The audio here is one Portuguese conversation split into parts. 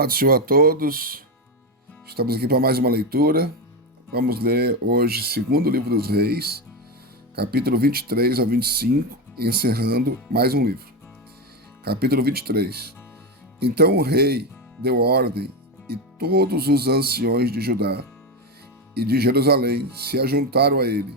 Paz do Senhor a todos. Estamos aqui para mais uma leitura. Vamos ler hoje segundo livro dos Reis, capítulo 23 ao 25, encerrando mais um livro. Capítulo 23. Então o rei deu ordem e todos os anciões de Judá e de Jerusalém se ajuntaram a ele.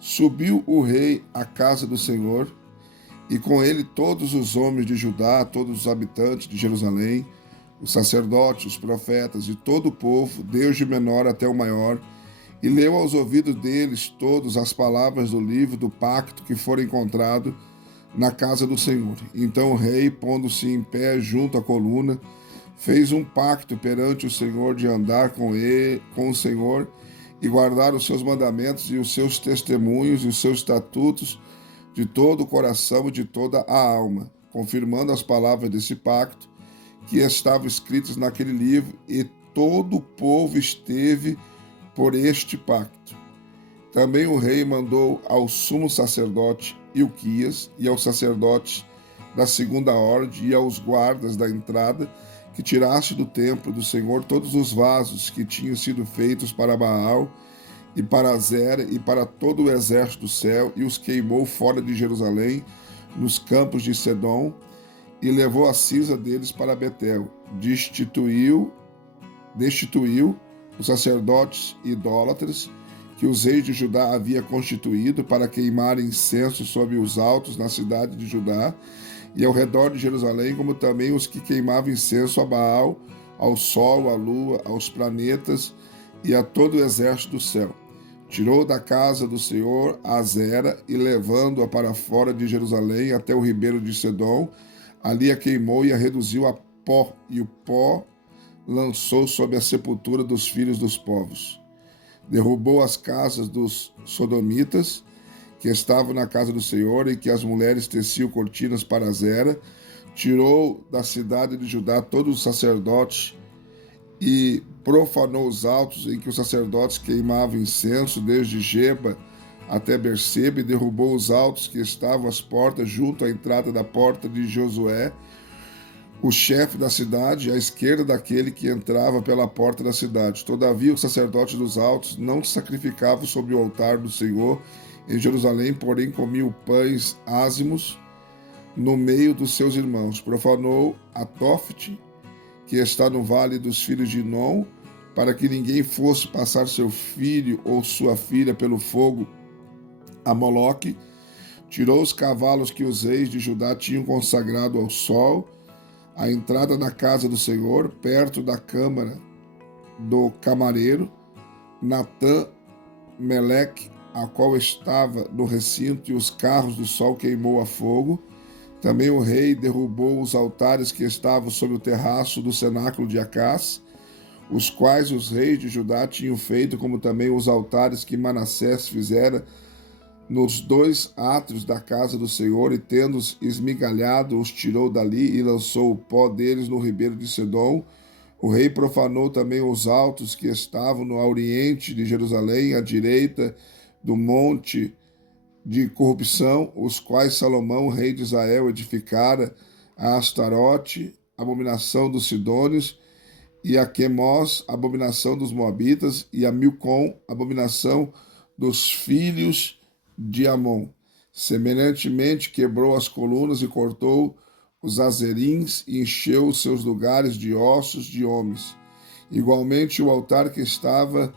Subiu o rei à casa do Senhor e com ele todos os homens de Judá, todos os habitantes de Jerusalém, os sacerdotes, os profetas e todo o povo, desde o menor até o maior, e leu aos ouvidos deles todos as palavras do livro do pacto que fora encontrado na casa do Senhor. Então o rei, pondo-se em pé junto à coluna, fez um pacto perante o Senhor de andar com o Senhor e guardar os seus mandamentos e os seus testemunhos e os seus estatutos de todo o coração e de toda a alma, confirmando as palavras desse pacto que estavam escritas naquele livro, e todo o povo esteve por este pacto. Também o rei mandou ao sumo sacerdote Ilquias e aos sacerdotes da segunda ordem e aos guardas da entrada que tirasse do templo do Senhor todos os vasos que tinham sido feitos para Baal e para Azera e para todo o exército do céu, e os queimou fora de Jerusalém, nos campos de Sedom, e levou a cinza deles para Betel. Destituiu os sacerdotes idólatras que os reis de Judá havia constituído para queimar incenso sobre os altos na cidade de Judá e ao redor de Jerusalém, como também os que queimavam incenso a Baal, ao sol, à lua, aos planetas e a todo o exército do céu. Tirou da casa do Senhor a Azera e, levando-a para fora de Jerusalém até o ribeiro de Sedom, ali a queimou e a reduziu a pó, e o pó lançou sobre a sepultura dos filhos dos povos. Derrubou as casas dos sodomitas, que estavam na casa do Senhor, e que as mulheres teciam cortinas para Azera. Tirou da cidade de Judá todos os sacerdotes e profanou os altos em que os sacerdotes queimavam incenso, desde Geba até Berseba, e derrubou os altos que estavam às portas, junto à entrada da porta de Josué, o chefe da cidade, à esquerda daquele que entrava pela porta da cidade. Todavia, os sacerdotes dos altos não sacrificavam sobre o altar do Senhor em Jerusalém, porém comiam pães ázimos no meio dos seus irmãos. Profanou a Tofte, que está no vale dos filhos de Inom, para que ninguém fosse passar seu filho ou sua filha pelo fogo a Moloque. Tirou os cavalos que os reis de Judá tinham consagrado ao sol, à entrada da casa do Senhor, perto da câmara do camareiro, Natã, Meleque, a qual estava no recinto, e os carros do sol queimou a fogo. Também o rei derrubou os altares que estavam sobre o terraço do cenáculo de Acás, os quais os reis de Judá tinham feito, como também os altares que Manassés fizera nos dois átrios da casa do Senhor, e tendo-os esmigalhado, os tirou dali e lançou o pó deles no ribeiro de Sedom. O rei profanou também os altos que estavam no oriente de Jerusalém, à direita do monte de corrupção, os quais Salomão, rei de Israel, edificara a Astarote, abominação dos Sidônios, e a Quemós, abominação dos Moabitas, e a Milcom, abominação dos filhos de Amon. Semelhantemente, quebrou as colunas e cortou os azerins e encheu os seus lugares de ossos de homens. Igualmente, o altar que estava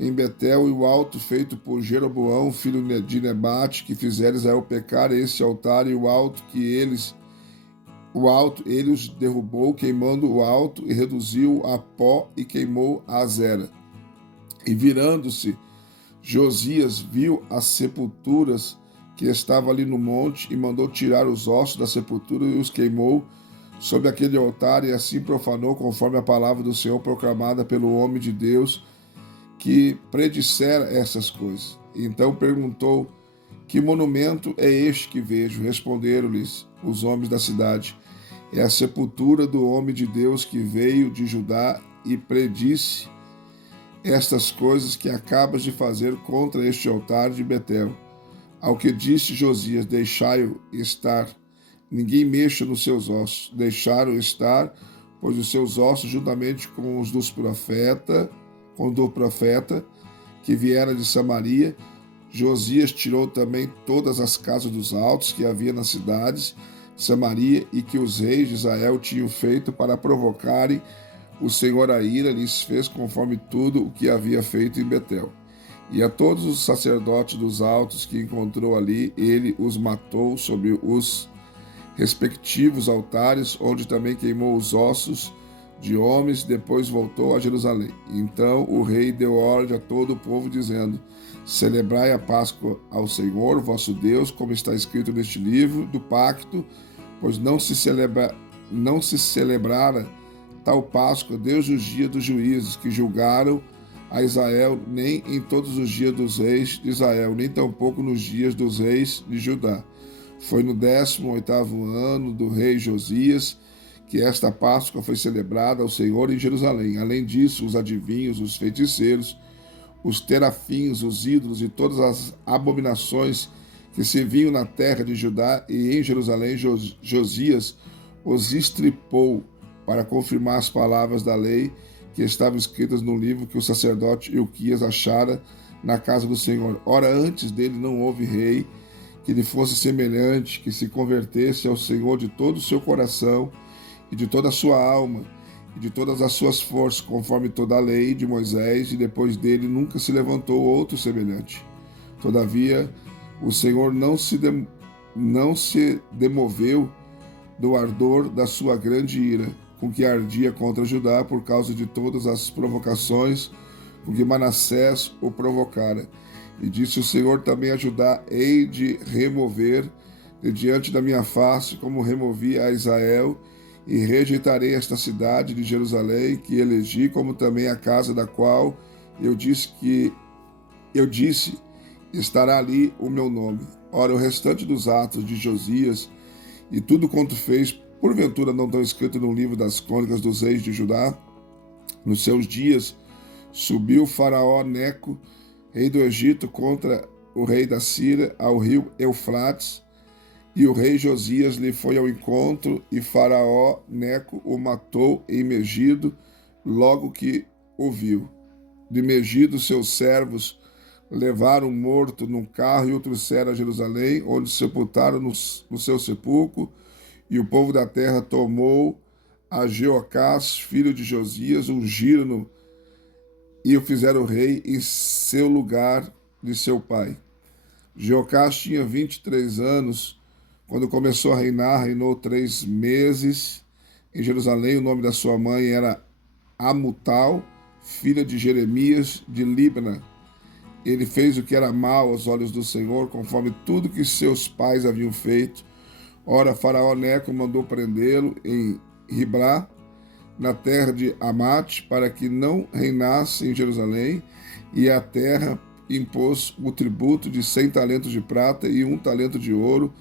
em Betel e o alto feito por Jeroboão, filho de Nebate, que fizera Israel pecar, esse altar e o alto ele os derrubou, queimando o alto, e reduziu a pó e queimou a Azera. E virando-se, Josias viu as sepulturas que estavam ali no monte, e mandou tirar os ossos da sepultura e os queimou sobre aquele altar, e assim profanou conforme a palavra do Senhor proclamada pelo homem de Deus que predissera essas coisas. Então perguntou: que monumento é este que vejo? Responderam-lhes os homens da cidade: é a sepultura do homem de Deus que veio de Judá e predisse estas coisas que acabas de fazer contra este altar de Betel. Ao que disse Josias: deixai-o estar, ninguém mexa nos seus ossos. Deixaram estar, pois os seus ossos, juntamente com os do profeta, que viera de Samaria, Josias tirou também todas as casas dos altos que havia nas cidades de Samaria e que os reis de Israel tinham feito para provocarem o Senhor a ira, lhes fez conforme tudo o que havia feito em Betel. E a todos os sacerdotes dos altos que encontrou ali, ele os matou sobre os respectivos altares, onde também queimou os ossos de homens, depois voltou a Jerusalém. Então o rei deu ordem a todo o povo, dizendo: celebrai a Páscoa ao Senhor, vosso Deus, como está escrito neste livro do pacto, pois não se celebrara tal Páscoa desde os dias dos juízes que julgaram a Israel, nem em todos os dias dos reis de Israel, nem tampouco nos dias dos reis de Judá. Foi no 18º ano do rei Josias que esta Páscoa foi celebrada ao Senhor em Jerusalém. Além disso, os adivinhos, os feiticeiros, os terafins, os ídolos e todas as abominações que se viam na terra de Judá e em Jerusalém, Josias os estripou para confirmar as palavras da lei que estavam escritas no livro que o sacerdote Ilquias achara na casa do Senhor. Ora, antes dele não houve rei que lhe fosse semelhante, que se convertesse ao Senhor de todo o seu coração e de toda a sua alma e de todas as suas forças, conforme toda a lei de Moisés, e depois dele nunca se levantou outro semelhante. Todavia, o Senhor não se demoveu do ardor da sua grande ira, com que ardia contra Judá por causa de todas as provocações com que Manassés o provocara. E disse o Senhor também a Judá: hei de remover de diante da minha face, como removi a Israel, e rejeitarei esta cidade de Jerusalém, que elegi, como também a casa da qual eu disse, estará ali o meu nome. Ora, o restante dos atos de Josias e tudo quanto fez, porventura não estão escritos no livro das crônicas dos reis de Judá? Nos seus dias, subiu Faraó Neco, rei do Egito, contra o rei da Síria, ao rio Eufrates, e o rei Josias lhe foi ao encontro, e Faraó Neco o matou em Megido, logo que o viu. De Megido, seus servos levaram morto num carro e o trouxeram a Jerusalém, onde sepultaram no seu sepulcro, e o povo da terra tomou a Jeocás, filho de Josias, ungiram-no e o fizeram rei em seu lugar de seu pai. Jeocás tinha 23 anos quando começou a reinar, reinou 3 meses em Jerusalém. O nome da sua mãe era Amutal, filha de Jeremias de Libna. Ele fez o que era mal aos olhos do Senhor, conforme tudo que seus pais haviam feito. Ora, Faraó Neco mandou prendê-lo em Riblá, na terra de Amate, para que não reinasse em Jerusalém, e a terra impôs o tributo de 100 talentos de prata e 1 talento de ouro.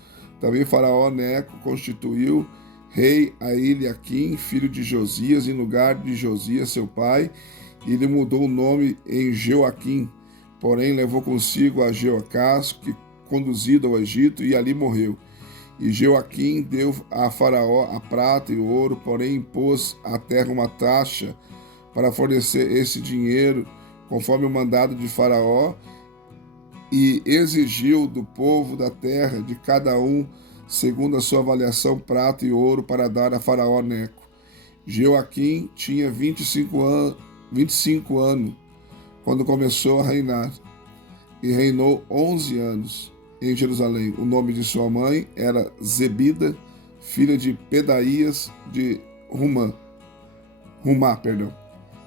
Também Faraó Neco constituiu rei a Eliaquim, filho de Josias, em lugar de Josias, seu pai, e lhe mudou o nome em Joaquim. Porém, levou consigo a Jeocás, que conduzido ao Egito, e ali morreu. E Joaquim deu a Faraó a prata e o ouro, porém impôs à terra uma taxa para fornecer esse dinheiro, conforme o mandado de Faraó, e exigiu do povo da terra, de cada um, segundo a sua avaliação, prata e ouro, para dar a Faraó Neco. Joaquim tinha 25 anos quando começou a reinar, e reinou 11 anos em Jerusalém. O nome de sua mãe era Zebida, filha de Pedaías de Rumá.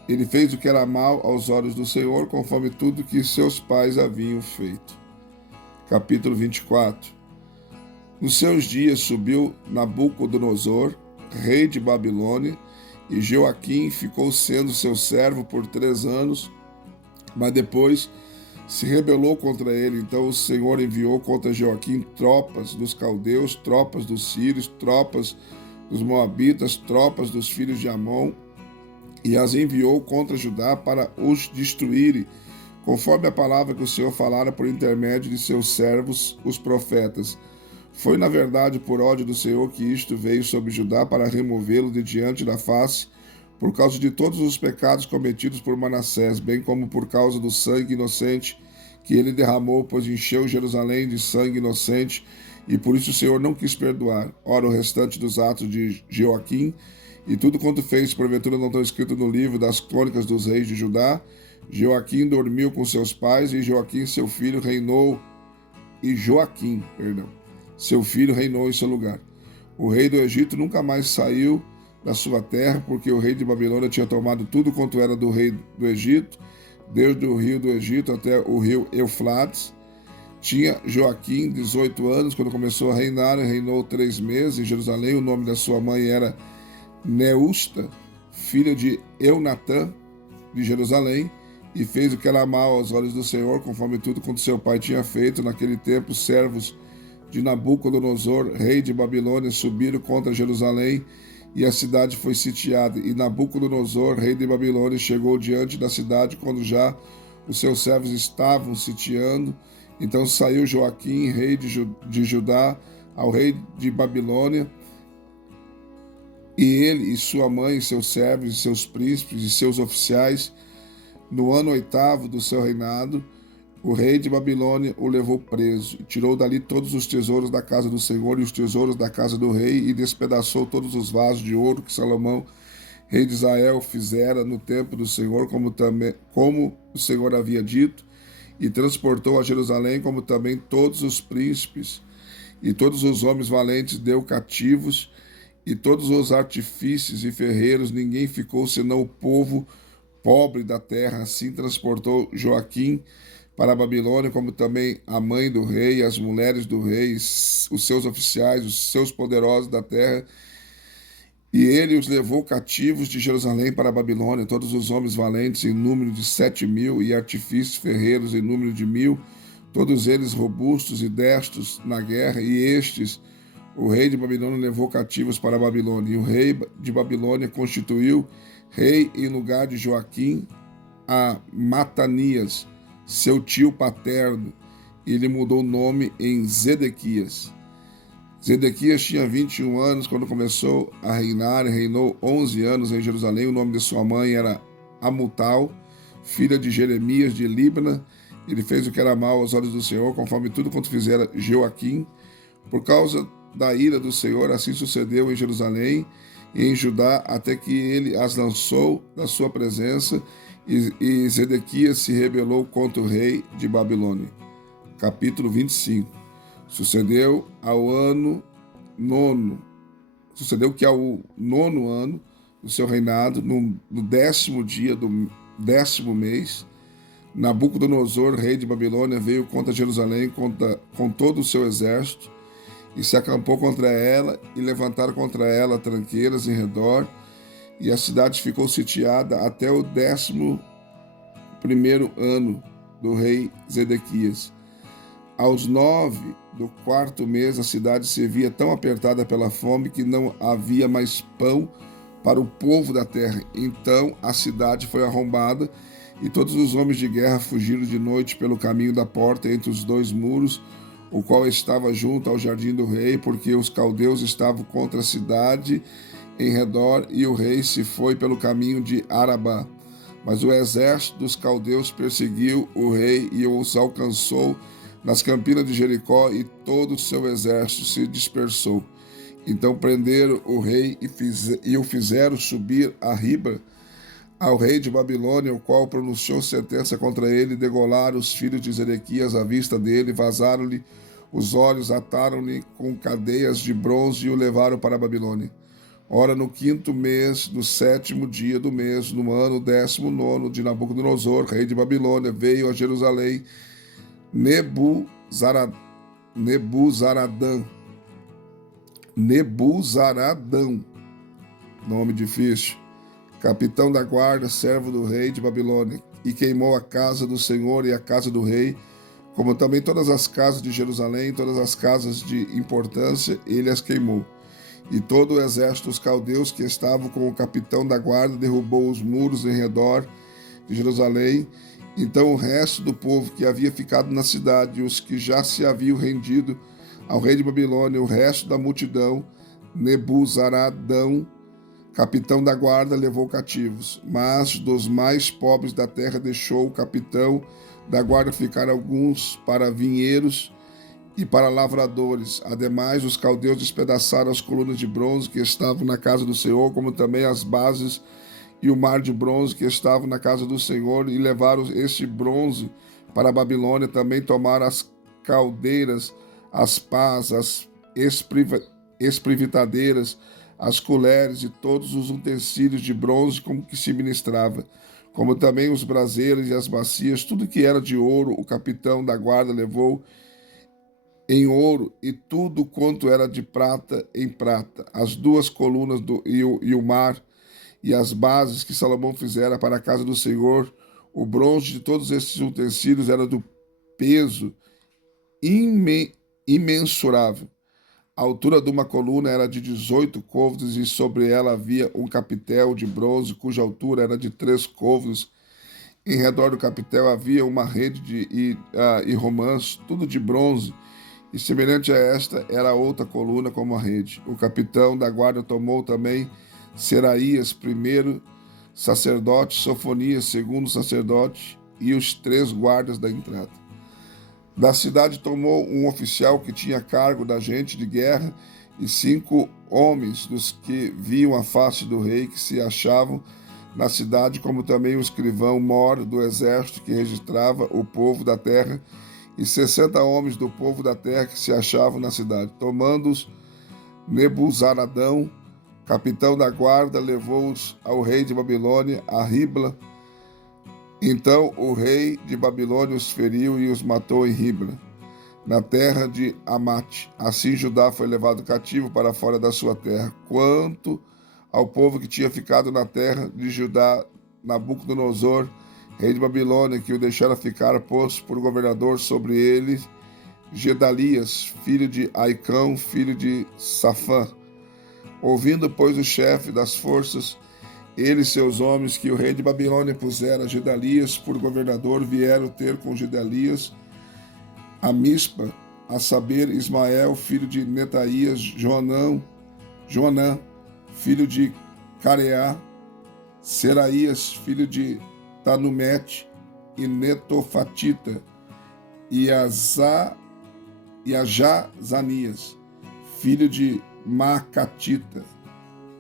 Ele fez o que era mal aos olhos do Senhor, conforme tudo que seus pais haviam feito. Capítulo 24. Nos seus dias subiu Nabucodonosor, rei de Babilônia, e Joaquim ficou sendo seu servo por 3 anos, mas depois se rebelou contra ele. Então o Senhor enviou contra Joaquim tropas dos caldeus, tropas dos sírios, tropas dos moabitas, tropas dos filhos de Amon, e as enviou contra Judá para os destruírem, conforme a palavra que o Senhor falara por intermédio de seus servos, os profetas. Foi, na verdade, por ódio do Senhor que isto veio sobre Judá para removê-lo de diante da face, por causa de todos os pecados cometidos por Manassés, bem como por causa do sangue inocente que ele derramou, pois encheu Jerusalém de sangue inocente, e por isso o Senhor não quis perdoar. Ora, o restante dos atos de Joaquim e tudo quanto fez, porventura não estão escrito no livro das crônicas dos reis de Judá. Joaquim dormiu com seus pais, e Joaquim, seu filho, reinou, seu filho reinou em seu lugar. O rei do Egito nunca mais saiu da sua terra, porque o rei de Babilônia tinha tomado tudo quanto era do rei do Egito, desde o rio do Egito até o rio Eufrates. Tinha Joaquim 18 anos quando começou a reinar, e reinou 3 meses em Jerusalém. O nome da sua mãe era Neusta, filha de Eunatã, de Jerusalém, e fez o que era mal aos olhos do Senhor, conforme tudo quanto seu pai tinha feito. Naquele tempo, servos de Nabucodonosor, rei de Babilônia, subiram contra Jerusalém, e a cidade foi sitiada. E Nabucodonosor, rei de Babilônia, chegou diante da cidade quando já os seus servos estavam sitiando. Então saiu Joaquim, rei de Judá, ao rei de Babilônia, e ele e sua mãe, seus servos, e seus príncipes e seus oficiais. No ano 8º do seu reinado, o rei de Babilônia o levou preso, e tirou dali todos os tesouros da casa do Senhor e os tesouros da casa do rei, e despedaçou todos os vasos de ouro que Salomão, rei de Israel, fizera no templo do Senhor, como o Senhor havia dito, e transportou a Jerusalém, como também todos os príncipes e todos os homens valentes deu cativos, e todos os artífices e ferreiros. Ninguém ficou senão o povo pobre da terra. Assim transportou Joaquim para a Babilônia, como também a mãe do rei, as mulheres do rei, os seus oficiais, os seus poderosos da terra. E ele os levou cativos de Jerusalém para a Babilônia, todos os homens valentes, em número de 7.000, e artífices ferreiros em número de 1.000, todos eles robustos e destros na guerra. E estes o rei de Babilônia levou cativos para a Babilônia. E o rei de Babilônia constituiu rei em lugar de Joaquim a Matanias, seu tio paterno, e lhe mudou o nome em Zedequias. Zedequias tinha 21 anos quando começou a reinar, e reinou 11 anos em Jerusalém. O nome de sua mãe era Amutal, filha de Jeremias de Líbana. Ele fez o que era mal aos olhos do Senhor, conforme tudo quanto fizera Joaquim. Por causa da ira do Senhor, assim sucedeu em Jerusalém e em Judá, até que ele as lançou da sua presença, e Zedequias se rebelou contra o rei de Babilônia. Capítulo 25. Sucedeu que ao nono ano do seu reinado, no 10º dia do 10º mês, Nabucodonosor, rei de Babilônia, veio contra Jerusalém com todo o seu exército, e se acampou contra ela, e levantaram contra ela tranqueiras em redor, e a cidade ficou sitiada até o 11º ano do rei Zedequias. Aos 9 do 4º mês, a cidade se via tão apertada pela fome que não havia mais pão para o povo da terra. Então a cidade foi arrombada, e todos os homens de guerra fugiram de noite pelo caminho da porta entre os 2 muros, o qual estava junto ao jardim do rei, porque os caldeus estavam contra a cidade em redor, e o rei se foi pelo caminho de Arabá. Mas o exército dos caldeus perseguiu o rei e os alcançou nas campinas de Jericó, e todo o seu exército se dispersou. Então prenderam o rei e o fizeram subir a Ribla, ao rei de Babilônia, o qual pronunciou sentença contra ele. Degolaram os filhos de Zedequias à vista dele, vazaram-lhe os olhos, ataram-lhe com cadeias de bronze e o levaram para a Babilônia. Ora, no 5º mês, no 7º dia do mês, no ano 19º de Nabucodonosor, rei de Babilônia, veio a Jerusalém Nebuzaradã, nome difícil, capitão da guarda, servo do rei de Babilônia, e queimou a casa do Senhor e a casa do rei, como também todas as casas de Jerusalém, todas as casas de importância, ele as queimou. E todo o exército dos caldeus que estavam com o capitão da guarda derrubou os muros em redor de Jerusalém. Então o resto do povo que havia ficado na cidade, e os que já se haviam rendido ao rei de Babilônia, o resto da multidão, Nebuzaradão, capitão da guarda, levou cativos. Mas dos mais pobres da terra deixou o capitão da guarda ficar alguns para vinheiros e para lavradores. Ademais, os caldeus despedaçaram as colunas de bronze que estavam na casa do Senhor, como também as bases e o mar de bronze que estavam na casa do Senhor, e levaram este bronze para a Babilônia. Também tomaram as caldeiras, as pás, as esprivitadeiras, as colheres e todos os utensílios de bronze como que se ministrava, como também os braseiros e as bacias, tudo que era de ouro, o capitão da guarda levou em ouro, e tudo quanto era de prata em prata. As duas colunas e o mar e as bases que Salomão fizera para a casa do Senhor, o bronze de todos esses utensílios era do peso imensurável. A altura de uma coluna era de 18 côvados, e sobre ela havia um capitel de bronze, cuja altura era de 3 côvados. Em redor do capitel havia uma rede e romãs, tudo de bronze, e semelhante a esta era outra coluna como a rede. O capitão da guarda tomou também Seraías, primeiro sacerdote, Sofonias, segundo sacerdote, e os 3 guardas da entrada. Da cidade tomou um oficial que tinha cargo da gente de guerra e 5 homens dos que viam a face do rei que se achavam na cidade, como também o escrivão mor do exército que registrava o povo da terra, e 60 homens do povo da terra que se achavam na cidade. Tomando-os, Nebuzaradão, capitão da guarda, levou-os ao rei de Babilônia, a Ribla. Então o rei de Babilônia os feriu e os matou em Ribla, na terra de Amate. Assim Judá foi levado cativo para fora da sua terra. Quanto ao povo que tinha ficado na terra de Judá, Nabucodonosor, rei de Babilônia, que o deixara ficar, pôs por governador sobre ele Gedalias, filho de Aicão, filho de Safã. Ouvindo, pois, o chefe das forças, ele e seus homens, que o rei de Babilônia pusera Gedalias por governador, vieram ter com Gedalias a Mispa, a saber, Ismael, filho de Netaías, Joanã, filho de Careá, Seraías, filho de Tanumete, e Netofatita, e a Jazanias, filho de Macatita,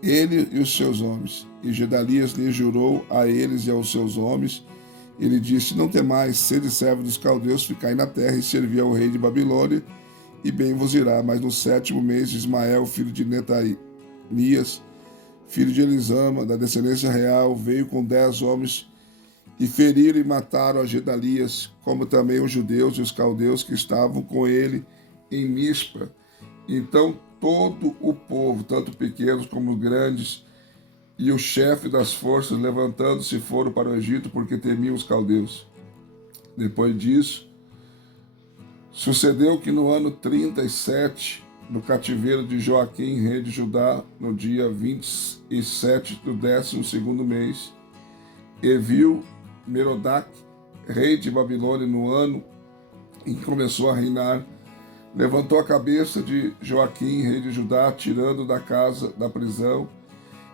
ele e os seus homens. E Gedalias lhe jurou a eles e aos seus homens. Ele disse: não temais, sede servo dos caldeus, ficai na terra e servi ao rei de Babilônia, e bem vos irá. Mas no 7º mês, Ismael, filho de Netanias, filho de Elisama, da descendência real, veio com 10 homens, e feriram e mataram a Gedalias, como também os judeus e os caldeus que estavam com ele em Mispa. Então todo o povo, tanto pequenos como grandes, e o chefe das forças, levantando-se, foram para o Egito, porque temiam os caldeus. Depois disso, sucedeu que no ano 37, no cativeiro de Joaquim, rei de Judá, no dia 27 do 12º mês, Evil Merodach, rei de Babilônia, no ano em que começou a reinar, levantou a cabeça de Joaquim, rei de Judá, tirando da casa da prisão,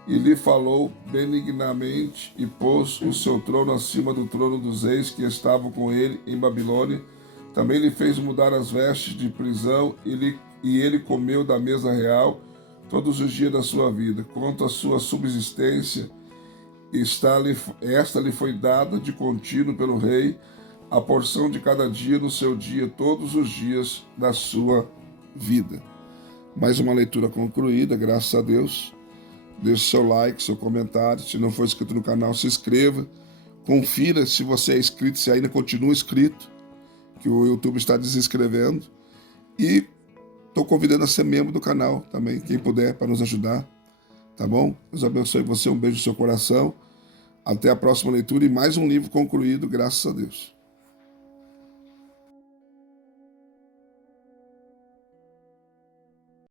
e lhe falou benignamente, e pôs o seu trono acima do trono dos reis que estavam com ele em Babilônia. Também lhe fez mudar as vestes de prisão, e ele comeu da mesa real todos os dias da sua vida. Quanto à sua subsistência, esta lhe foi dada de contínuo pelo rei, a porção de cada dia no seu dia, todos os dias da sua vida. Mais uma leitura concluída, graças a Deus. Deixe seu like, seu comentário. Se não for inscrito no canal, se inscreva. Confira se você é inscrito, se ainda continua inscrito, que o YouTube está desinscrevendo. E estou convidando a ser membro do canal também, quem puder, para nos ajudar. Tá bom? Deus abençoe você, um beijo no seu coração. Até a próxima leitura e mais um livro concluído, graças a Deus.